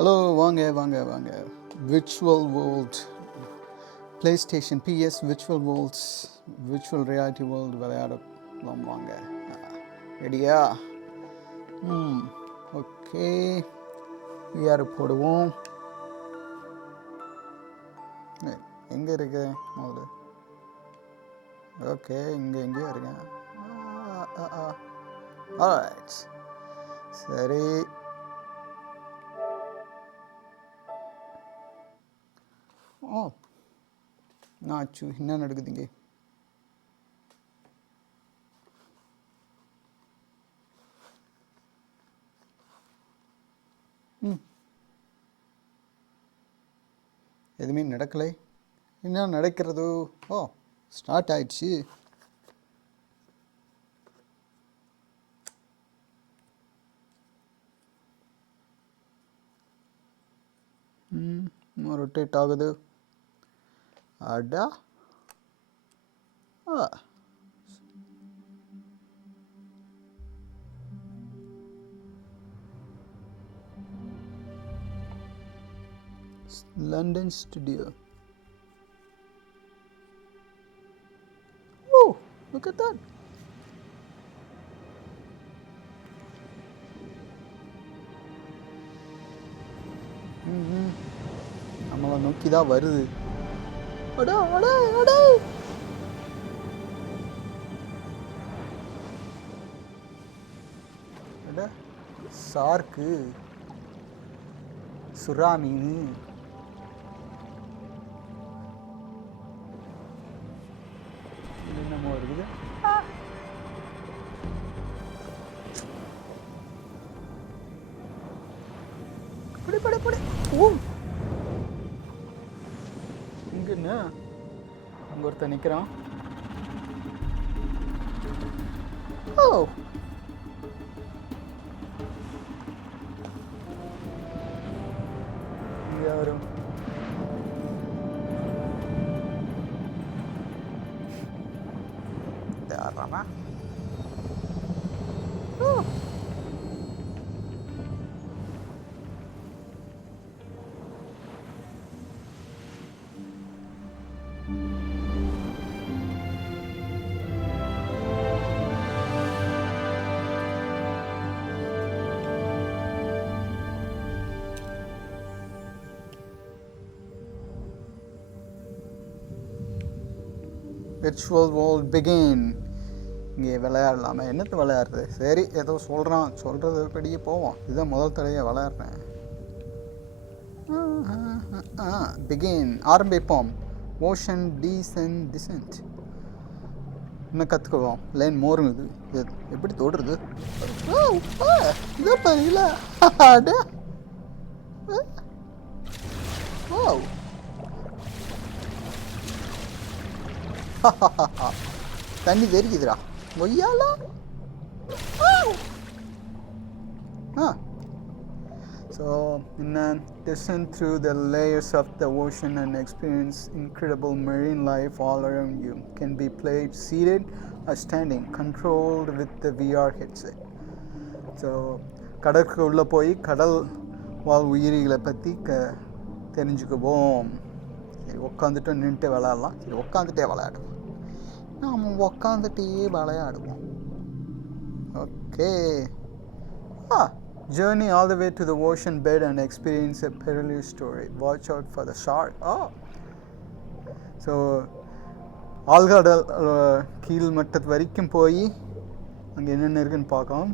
Hello வாங்க வாங்க வாங்க virtual world PlayStation PS virtual worlds virtual reality world விளையாடலாம் வாங்க. ரெடியா? ஓகே, விஆர் போடுவோம். எங்கே இருக்கு முதல்ல? ஓகே, இங்கே எங்கேயோ இருக்கேன். ஆல்ரைட், சரி. ஓ நாச்சு என்ன நடக்குதுங்க? எதுவுமே நடக்கலை. என்ன நடக்கிறது? ஓ, ஸ்டார்ட் ஆயிடுச்சு. ரொட்டேட் ஆகுது. அடா, London studio. Oh, look at that. நம்மளை நோக்கி தான் வருது. அடா அடா அடா, அடா, சார்க்கு, சுறா மீன். என்னமோ இருக்குது. படி படி படி. ஓ, இங்கன்னு அங்கே ஒருத்தர் நிற்கிறான். ஓ, இங்கே வரும். யாராமா? ஓ, விர்ச்சுவல் வேர்ல்ட் பிகின். இங்கே விளையாடலாமா? என்னத்து விளையாடுறது? சரி, ஏதோ சொல்கிறான், சொல்கிறது படியே போவோம். இதுதான் முதல் தடையை விளையாடுறேன். பிகின், ஆரம்பிப்போம். Ocean dissent. இன்னும் கற்றுக்குவோம். லைன் மோருங்குது. எப்படி தொடுறது? இதோ பாருங்களா. ஓ, தண்ணி தெரிக்குதுடா ஒய்யாலா. So, in a descent through the layers of the ocean and experience incredible marine life all around you. Can be played seated or standing, controlled with the VR headset. So, கடலுக்கு உள்ளே போய் கடல் வாழ் உயிரிகளை பற்றி தெரிஞ்சுக்குவோம். சரி, உட்காந்துட்டு நின்றுட்டு விளையாடலாம். சரி, உட்காந்துட்டே விளையாடுவோம். நாம் உட்காந்துட்டே விளையாடுவோம். Okay. Journey all the way to the ocean bed and experience a perilous story. Watch out for the shark. So, ஆழ்கடல் கீழ் மட்டத்து வரைக்கும் போய் அங்கே என்னென்ன இருக்குன்னு பார்க்கலாம்.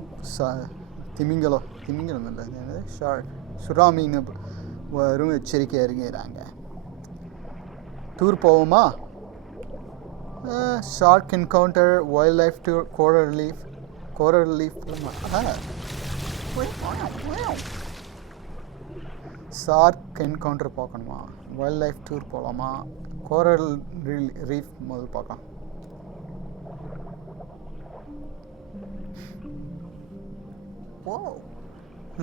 திமிங்கலம் இல்லை, ஷார்க், சுறா மீன் வரும், எச்சரிக்கையாக இருக்கிறாங்க. டூர் போவோமா? Shark encounter, wild life tour, coral reef. Shark encounter பார்க்கணுமா? வைல்ட் லைஃப் டூர் போகலாமா? கோரல் ரீஃப் முதல் பார்க்கலாம். ஓ,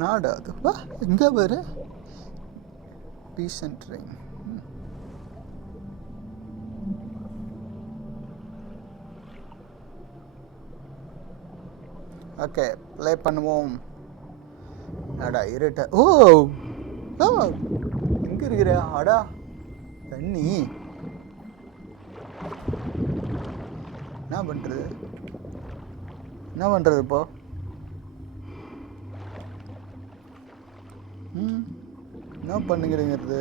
நாடு அது. வா, எங்கே வரு? Descent train. ஓகே, ப்ளே பண்ணுவோம். அடா இருட்ட. ஓ, ஆ எங்கே இருக்கிற அடா தண்ணி என்ன பண்ணுறது இப்போ என்ன பண்ணுங்கிறது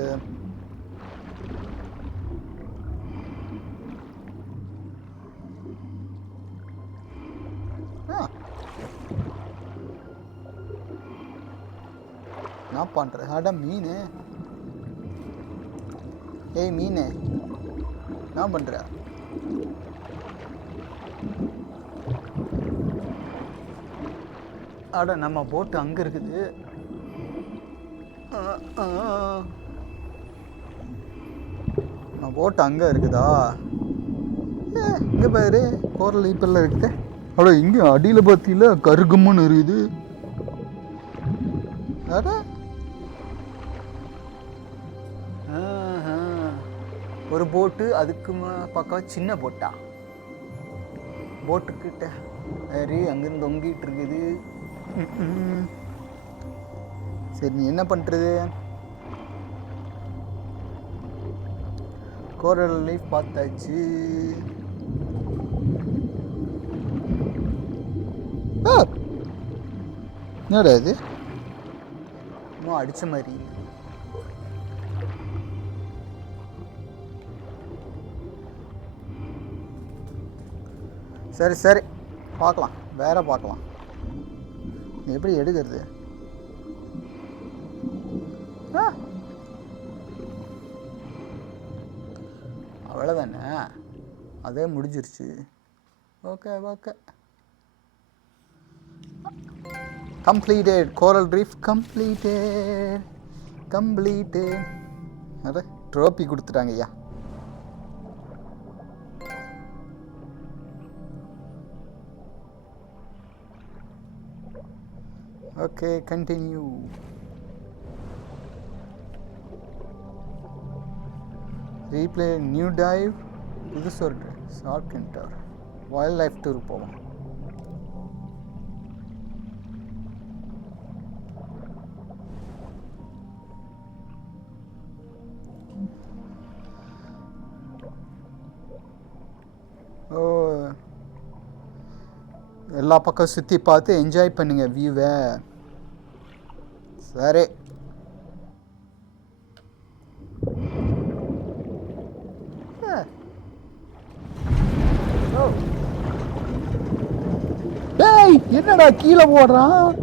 என்ன பண்ணுறது அட மீன் ஏய் மீன் என்ன பண்ணுற அட நம்ம போட்டு அங்கே இருக்குது நம்ம போட்டு அங்கே இருக்குதா இங்கே பாரு கோரல் இப்பெல்லாம் இருக்குது அவ்வளோ இங்கே அடியில் பார்த்தீங்களா கருகும்னு இருக்குது அட ஒரு போட்டு அதுக்கு பக்கம் சின்ன போட்டா போட்டுக்கிட்ட சரி அங்கேருந்து தொங்கிட்டு இருக்குது சரி நீ என்ன பண்ணுறது கோரல் லைஃப் பார்த்தாச்சு என்னடா இது இன்னும் அடித்த மாதிரி சரி சரி பார்க்கலாம் வேற பார்க்கலாம் எப்படி எடுக்கிறது அவ்வளோதானே அதே முடிஞ்சிருச்சு okay okay completed coral reef completed அட ட்ரோபி கொடுத்துட்டாங்க ஐயா okay continue replay new dive புதுசு ஒரு short enter wild life tour போவோம் எல்லா பக்கம் சுற்றி பார்த்து என்ஜாய் பண்ணுங்க வியூவை சரி டேய் என்னடா கீழே போடுறான்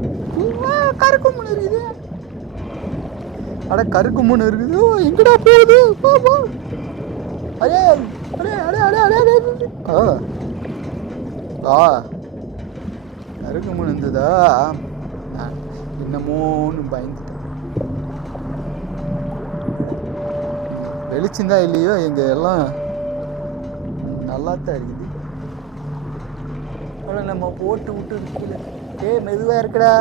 கருக்கு முன்னு இருக்குது அட கருக்கு முன்னு இருக்குது எங்கடா போகுது அடே அடே அடே அடே அடே கருக்கு முன்னு இருந்ததா என்னமோன்னு பயந்துட்டேன் வெளிச்சந்தா இல்லையோ எங்க எல்லாம் நல்லாத்தான் இருக்குது அவ்வளோ நம்ம போட்டு விட்டு இருக்குது மெதுவா இருக்குடா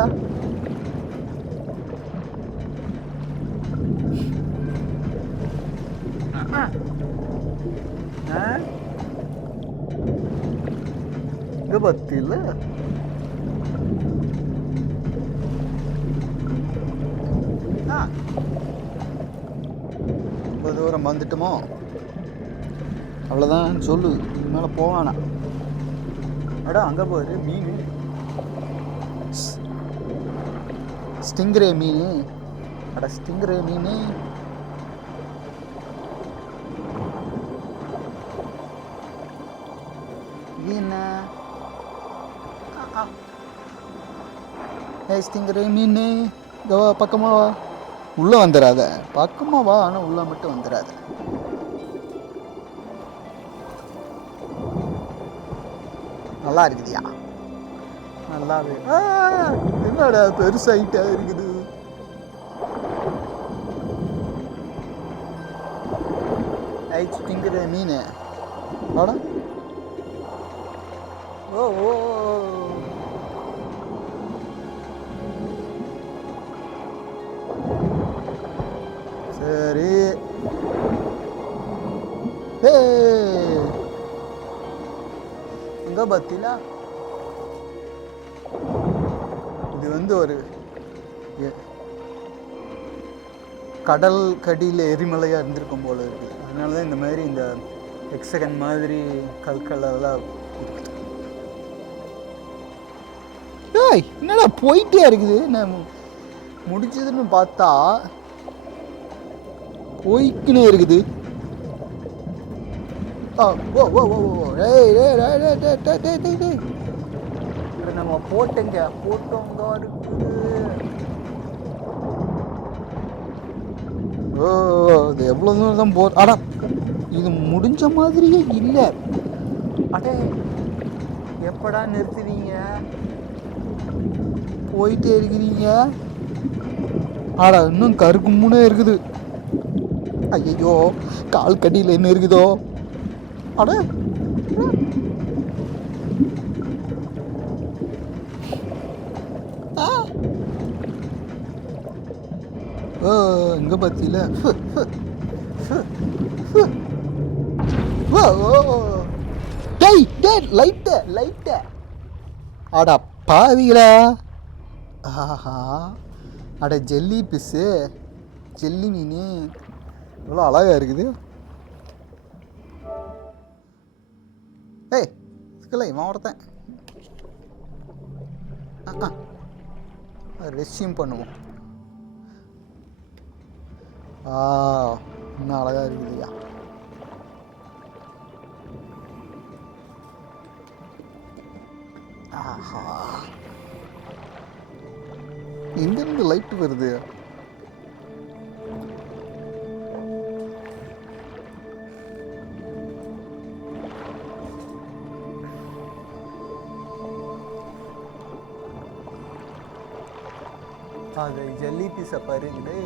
இங்க பத்தில ரொம்ப தூரம் வந்துட்டுமோ அவ்வளோதான் சொல்லு இது மேலே போவானா அடா அங்கே போகுது மீன் ஸ்டிங்ரே மீன் அட ஸ்டிங்ரே மீன் இது என்ன ஸ்டிங்ரே மீன் வா பக்கமாக வா உள்ளே வந்துடாத பக்கமாக வா ஆனால் உள்ளே மட்டும் வந்துடாத நல்லா இருக்குதியா நல்லாவே என்னடா பெருசாயிட்டா இருக்குது ஸ்டிங்கர் மீன் வாடா ஓ ஓ சரி எங்க பத்திலா இது வந்து ஒரு கடல் கடியில் எரிமலையாக இருந்திருக்கும் போல இருக்குது. அதனால தான் இந்த மாதிரி இந்த ஹெக்ஸகன் மாதிரி கற்கள் அதெல்லாம். ஏய் என்னடா போயிட்டே இருக்குது, நான் முடிச்சதுன்னு பார்த்தா போய்க்குன்னே இருக்குது. ஓ ஓ ஓ ஓ ஏய் நம்ம போட்டோங்க தான் இருக்குது. ஓ அது எவ்வளோ தூரம் தான் அடா இது முடிஞ்ச மாதிரியே இல்லை. அடே எப்படா நிறுத்துவீங்க, போயிட்டே இருக்கிறீங்க. ஆடா இன்னும் கருக்கும்முனே இருக்குது. ஐயோ கால் கடியில் என்ன இருக்குதோ. அட இங்க பத்தியில லைட்ட அடா பாவிகளா. ஆஹா அட ஜெல்லி பிஸ்ஸு, ஜெல்லி மீன் இவ்வளோ அழகா இருக்குது. ஏய் இல்லை இவன் ஒருத்தன். ரெஸ்யூம் பண்ணுவோம். இன்னும் அழகா இருக்குதுயா. ஆஹா எங்கிருந்து லைட் வருது. அது ஜெல்லி பீஸை பாருங்களே.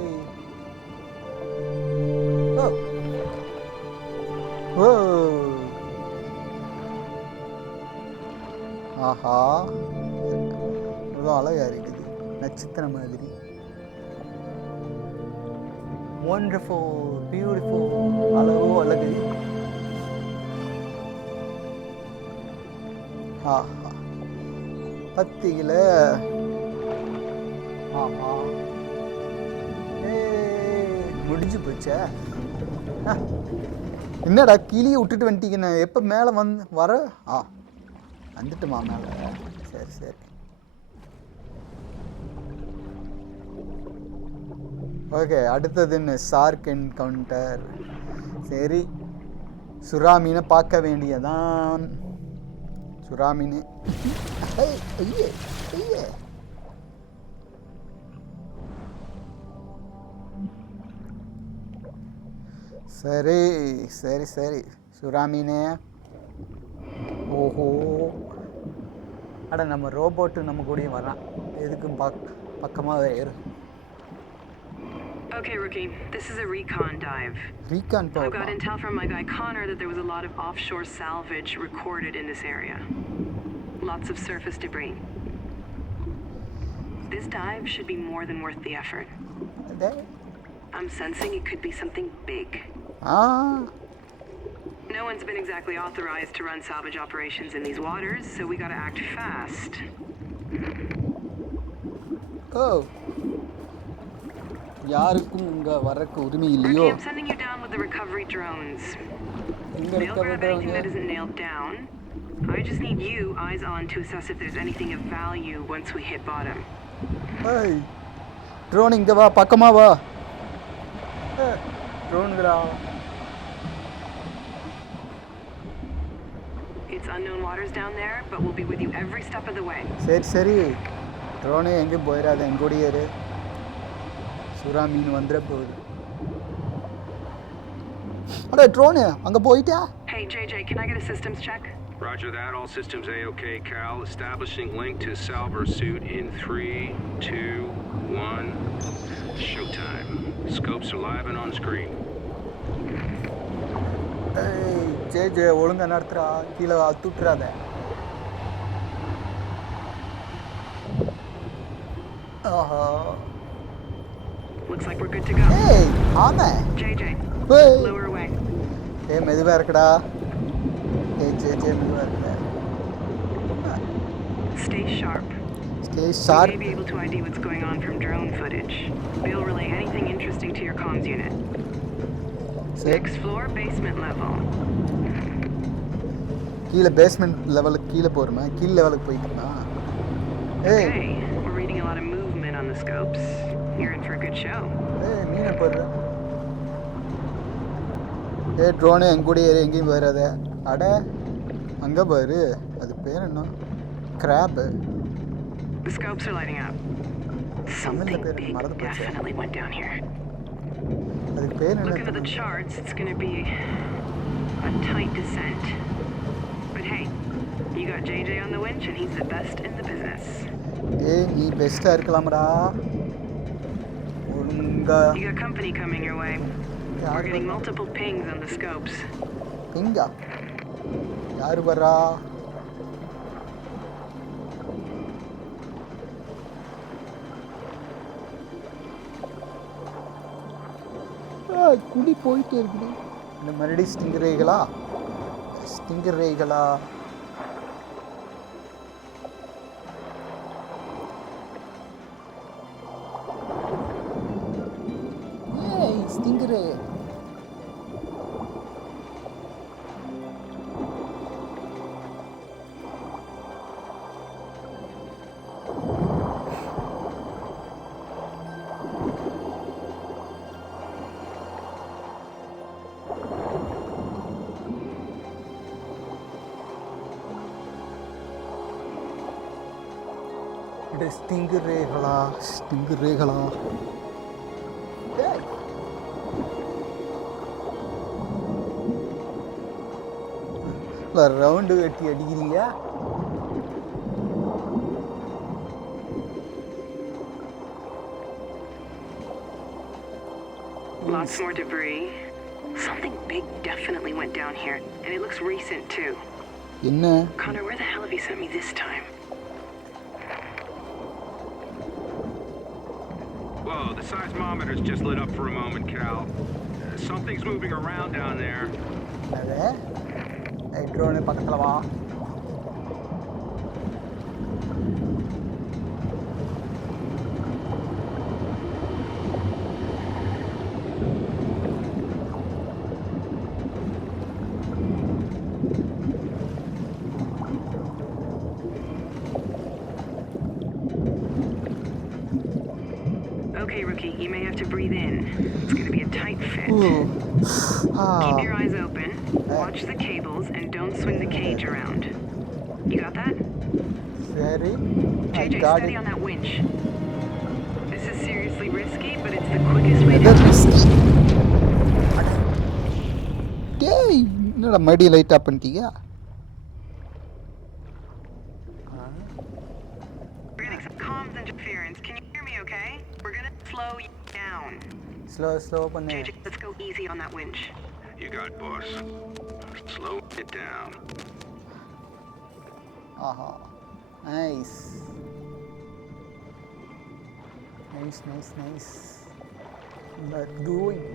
ஆஹா இவ்வளோ அழகா இருக்குது, நட்சத்திரம் மாதிரி. ஒண்டர்ஃபுல், பியூட்டிஃபுல், அழகோ அழகு. ஆஹா பத்தியில. ஆஹா முடிஞ்சு போச்சா. என்னடா கிளியை விட்டுட்டு வந்துட்டீங்கண்ணா. எப்போ மேலே வர வந்துட்டுமா மேலே. சரி சரி ஓகே. அடுத்தது என்ன, ஷார்க் என்கவுண்டர். சரி சுறா மீனை பார்க்க வேண்டியதான். சுறா மீன். ஐயே ஐயே சரி சரி சரி சுறா மீன். ஓஹோ அட நம்ம ரோபோட்டு நம்ம கூடயும் வரான். எதுக்கும் பக்கமாக ஏறு. Okay, Rookie, this is a recon dive. Recon program. I've got intel from my guy Connor that there was a lot of offshore salvage recorded in this area. Lots of surface debris. This dive should be more than worth the effort. Okay. I'm sensing it could be something big. No one's been exactly authorized to run salvage operations in these waters, so we gotta act fast. Oh. யாருக்கும் இங்க வரக்கு உரிமை இல்லையோ. I'm sending you down with the recovery drones. They'll grab anything that isn't nailed down. I just need you eyes on to assess if there's anything of value once we hit bottom. Hey. Drone இங்க வா, பக்கமா வா. ட்ரோன்களா. It's unknown waters down there, but we'll be with you every step of the way. சரி சரி ட்ரோனே எங்கேயும் போயிடாத, எங்கூடயே இரு. சுறா மீன் வந்துட போகுது. அட ட்ரோனு அங்கே போயிட்டா. Hey JJ, can I get a systems check? Roger that, all systems A-OK, Cal. Establishing link to Salver suit in 3, 2, 1. Showtime. Scopes are live and on screen. ஏய் ஜே ஒழுங்கா நடத்துறா, கீழே அத்துட்டுறாத. ஆஹா Looks like we're good to go. Hey, ஆமா. JJ, Hey. lower away. மெதுவா இருக்குடா. J மெதுவா இருக்குடா. Stay sharp. Stay sharp. We may be able to ID what's going on from drone footage. We'll relay anything interesting to your comms unit. சரி Next floor, basement level. கீழே basement லெவலுக்கு கீழே போகிறோமா கீழ் லெவலுக்கு போயிட்டுனா ஏய் Okay, we're reading a lot of movement on the scopes. You're in for a good show. ஏய் மீனை போடுற ட்ரோனு என் கூட ஏறி எங்கேயும் போயிடாத அட அங்கே பாரு அது பேர் என்ன crop The scopes are lighting up. Something big definitely went down here. அதுக்கு பேர் என்ன Looking at the charts, it's going to be a tight descent. But hey, you got JJ on the winch and he's the best in the business. ஏய் நீ பெஸ்ட்டாக இருக்கலாமடா ஒழுங்கா You got company coming your way. We're getting multiple pings on the scopes. பிங்கா யார் வரா குடி போயிட்டே இருக்குது இந்த மறுபடியும் ஸ்டிங்கரேகளா ஏய் ஸ்டிங்கரே ஸ்டிங்கரேகளா ரவுண்டு கட்டி அடிக்கிறீங்க Lots more debris. Something big definitely went down here, and it looks recent too. என்ன Connor, where the hell have you sent me this time? Whoa, the seismometer's just lit up for a moment, Cal. Something's moving around down there. அது drone பக்கத்தில் வா Okay, rookie, you may have to breathe in. It's going to be a tight fit. Keep your eyes open, watch the cables, and don't swing the cage around. You got that? சரி JJ, steady on that winch. This is seriously risky, but it's the quickest way to... டேய் என்னடா மடி light off பண்ணிட்டீங்க We're getting some comms interference. Can you hear me okay? We're going to slow you down. Slow பண்ணு JJ, let's go easy on that winch. You got it, boss. Slow it down. ஆஹா nice doing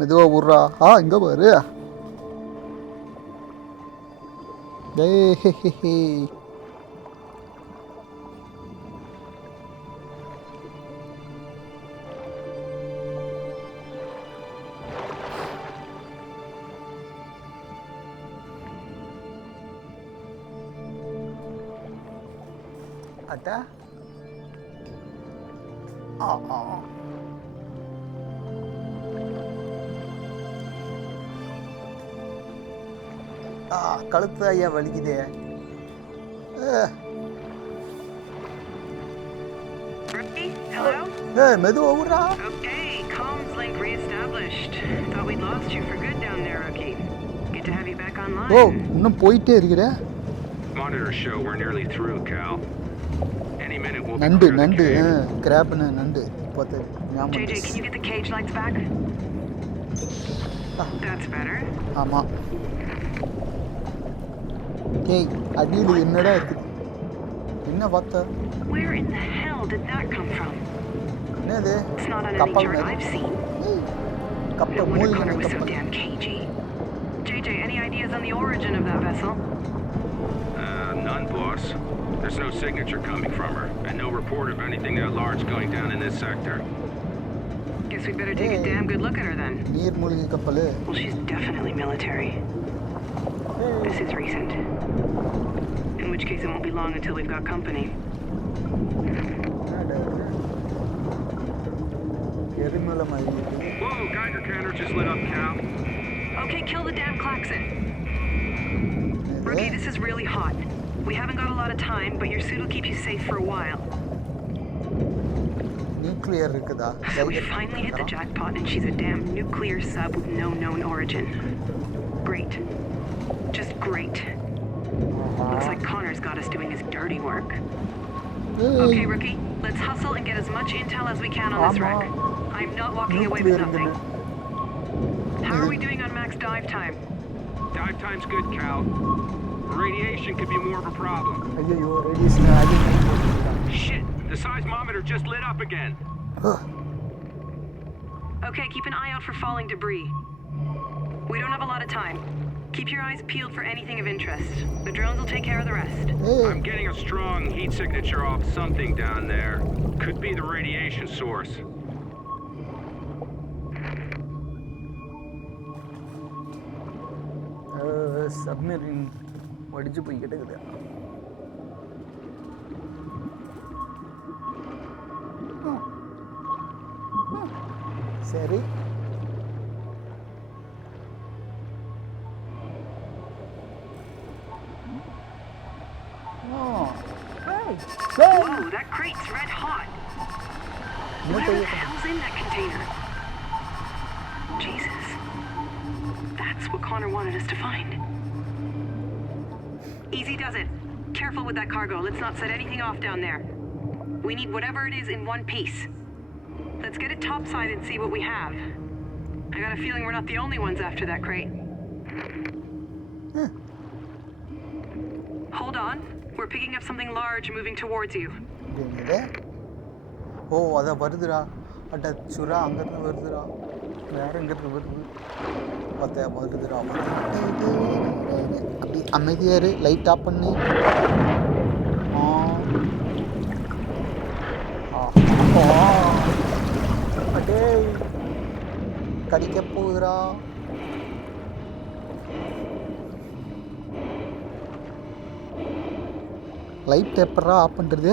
மெதுவாக விட்றா இங்கே பாரு அட்டா கழுத்து ஐயா வலிக்குதே Ricky, hello? மெதுவா விட்றா Okay, comms link reestablished. Thought we'd lost you for good down there, rookie. Good to have you back online. இன்னும் போயிட்டே இருக்கிற Monitors show we're nearly through, Cal. Any minute we'll be நண்டு through the நண்டு cage. கிராப்னு நண்டு பார்த்து JJ, can you get the cage lights back? That's better. ஆமாம் ஏய் அடியில் என்னடா இருக்குது என்ன பார்த்த Where in the hell did that come from? என்னது It's not on any கப்பல் chart மாதிரி I've seen. No கப்பல் wonder மூழ்கின Connor was so கப்பல் damn cagey. JJ, any ideas on the origin of that vessel? None, boss. There's no signature coming from her, and no report of anything that large going down in this sector. Guess we'd better take a damn good look at her then. நீர்மூழ்கி கப்பல். Well, she's definitely military. This is recent. In which case it won't be long until we've got company. Whoa, Geiger counter just lit up, Cal. Okay, kill the damn klaxon. Rookie, this is really hot. We haven't got a lot of time, but your suit will keep you safe for a while. Nuclear இருக்குதா? So we finally hit the jackpot and she's a damn nuclear sub with no known origin. Great. Just great. Looks like Connor's got us doing his dirty work. Okay, Rookie, let's hustle and get as much intel as we can on this wreck. I'm not walking away with nothing. How are we doing on max dive time? Dive time's good, Cal. Radiation could be more of a problem. ஐயோ radiation ஆகி. Shit, the seismometer just lit up again. Okay, keep an eye out for falling debris. We don't have a lot of time. Keep your eyes peeled for anything of interest. The drones will take care of the rest. I'm getting a strong heat signature off something down there. Could be the radiation source. Submarine வடிச்சு போய் கிடக்குது. சரி Whoa, that crate's red hot. What the hell's in that container? Jesus. That's what Connor wanted us to find. Easy does it. Careful with that cargo. Let's not set anything off down there. We need whatever it is in one piece. Let's get it topside and see what we have. I got a feeling we're not the only ones after that crate. Hold on. We're picking up something large moving towards you. ஓ அத வருதுடா. அட சுறா அங்க இருந்து வருதுடா. வேற எங்க இருந்து வருது? பார்த்தா வருதுடா. அப்படி அமைதியா இரு. லைட் ஆஃப் பண்ணு. அடே கடிக்க போகுதுடா. லைட் எப்படா ஆஃப் பண்ணுறது?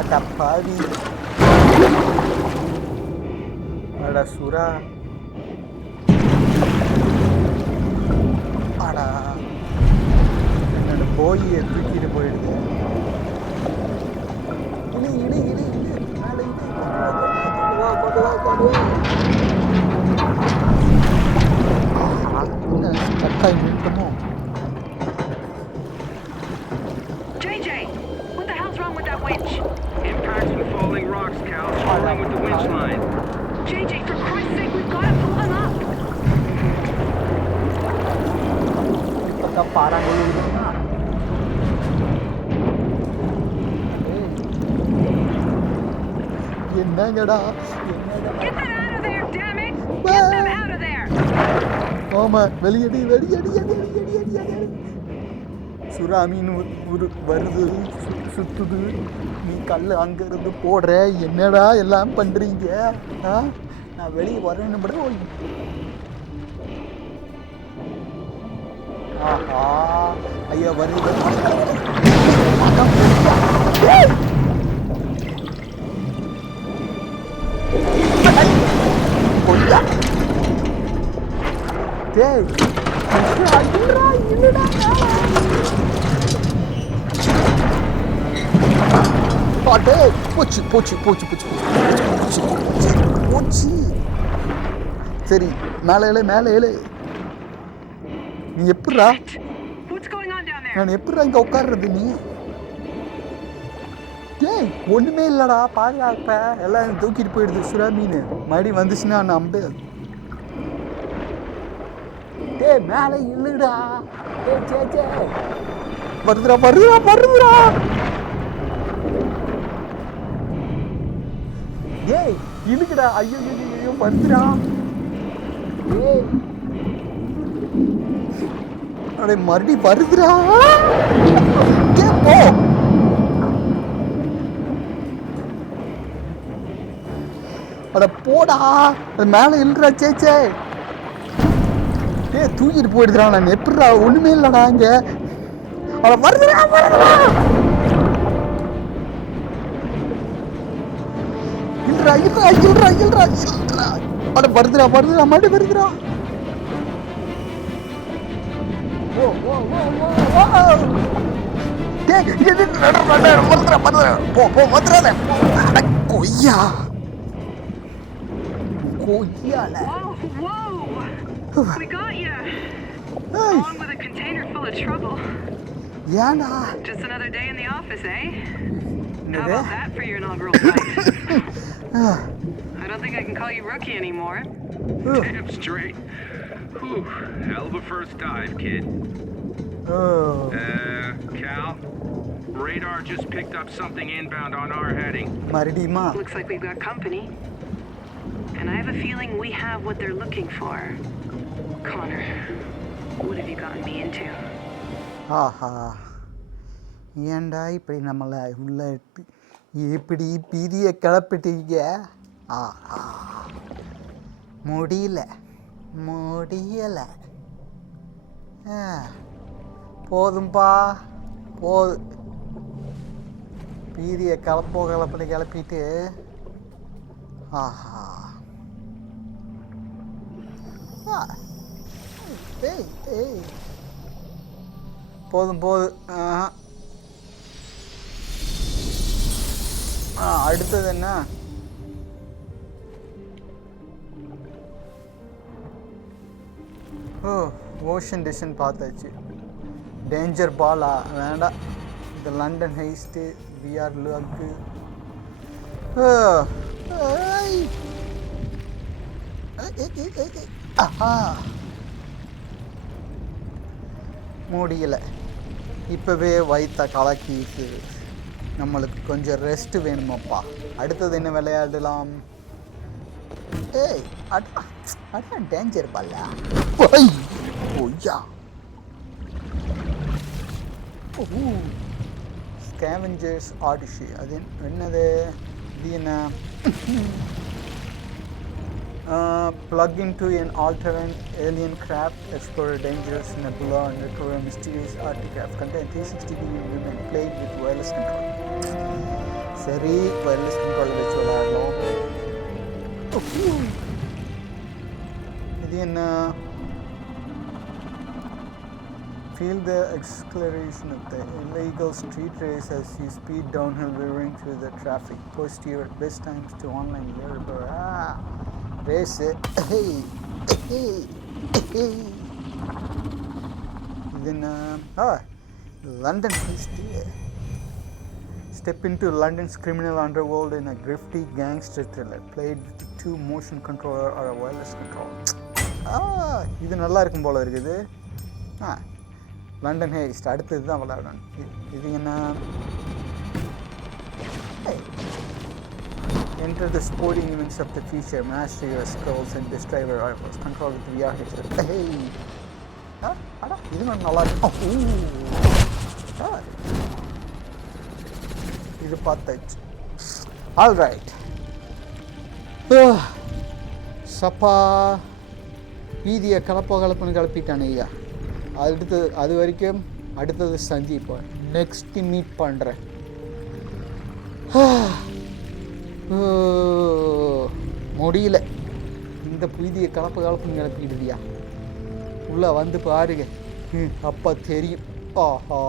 அட பாவி. அட சுறா. அடா என்னோட போயை தூக்கிட்டு போயிடுது. இடி இடி இடி இடி மேலே இடி. என்ன கட்டாய் நிற்கமோ? JJ, what the hell's wrong with that winch? Impacts with falling rocks, Cal. Falling with the winch line. JJ, for Christ's sake, we've got to pull him up. இப்போதான் பாறாங்கல் இருக்குன்னா என்னங்கடா Get them out of there, damn it! Get them out of there! ஆமா வெளியடி வெளியடி வெளியடி. சுறா மீன் வருது சுத்துது. நீ கல் அங்க இருந்து போடுற. என்னடா எல்லாம் பண்றீங்க? நான் வெளியே வரேன்னு கூட. ஆஹா ஐயா வருது. டேய் போச்சு போச்சு போச்சு போச்சு போச்சு. சரி மேலே ஏழு மேலே ஏழு. நீ எப்படிரா? நான் எப்படிரா இங்கே உட்காடுறது? நீ ஏய் ஒன்றுமே இல்லைடா. பாதுகாப்ப எல்லாம் தூக்கிட்டு போயிடுது சுறா மீன். மறுபடியும் வந்துச்சுன்னா நம்பு. டேய் மேலே இல்லைடா. ஏய் சே வருதுடா வருதுடா வருதுடா. ஏய் இழுக்குடா. ஐயோ ஐயோ படுத்துடா. அடே மறுபடி வருதுடா. போ. அட போடா. அது மேலே இல்லடா சேச்சே. தூக்கிட்டு போயிடுறா. நான் எப்படிடா ஒண்ணுமே இல்லடா இங்க. அட வருதுடா வருதுடா. இல்லடா இல்லடா இல்லடா இல்லடா இல்லடா. அட வருதுடா வருதுடா மறுபடி வருதுடா. ஓ ஓ ஓ ஓ ஓ. போ போ வந்துடாத. கொய்யா கொய்யால. Whoa! We got you! Along with a container full of trouble. ஏண்டா? Just another day in the office, eh? How about that for your inaugural flight? I don't think I can call you rookie anymore. Damn straight. Whew, hell of a first dive, kid. Cal, radar just picked up something inbound on our heading. Maridima. Looks like we've got company. And I have a feeling we have what they're looking for. Connor, what have you gotten me into? ஆஹா, ஏண்டா இப்படி நம்மளை உள்ள இப்படி பீதியை கிளப்பிட்டீங்க. ஆஹா, முடியல முடியலை. போதும்பா போது. பீதியை கிளப்பிட்டு. ஆஹா, ஏய் ஏய் போதும் போது. அடுத்தது என்ன? ஓஷன் டிஷன் பார்த்தாச்சு. டேஞ்சர் பாலா வேண்டாம். இந்த லண்டன் ஹைஸ்ட்டு விஆர் லுக்கு. முடியல. இப்போவே வயிற்ற கலக்கிட்டு நம்மளுக்கு கொஞ்சம் ரெஸ்ட் வேணுமாப்பா. அடுத்தது என்ன விளையாடலாம்? ஏய் அடா அடா டேஞ்சர் பாலா. ஓய்யா ஸ்கேவெஞ்சர்ஸ் ஆடிஷி. அது என்னது? இது என்ன? Plug into an alternate alien craft, explore a dangerous nebula, and recover a mysterious artifact. Contain 360-degree view and play with wireless control. சரி, wireless control வச்சு விளையாடலாம். இது என்ன? Feel the acceleration of the illegal street race as you speed downhill, weaving through the traffic. Post your best times to online leaderboard. Race. Then London history. Step into London's criminal underworld in a grifty gangster thriller, played with 2 motion controller or a wireless control. இது நல்லா இருக்கும் போல இருக்குது. London ஹேஸ்ட் அடுத்தது தான் விளையாடணும். இது என்ன? Enter the sporting events of the future, master your skills and destroy your rivals. Control with VR headset. இது நல்லா இருக்கும். இது பார்த்தாச்சு. All right. சப்பா வீதியை கலப்புன்னு கிளப்பிட்டானே ஐயா. அது வரைக்கும் அடுத்தது சந்திப்போம். நெக்ஸ்ட் மீட் பண்ணுறேன். முடியல. இந்த புதிய கலப்புன்னு கிளப்பிடுதியா. உள்ளே வந்து பாருங்க, அப்போ தெரியும். ஆஹா.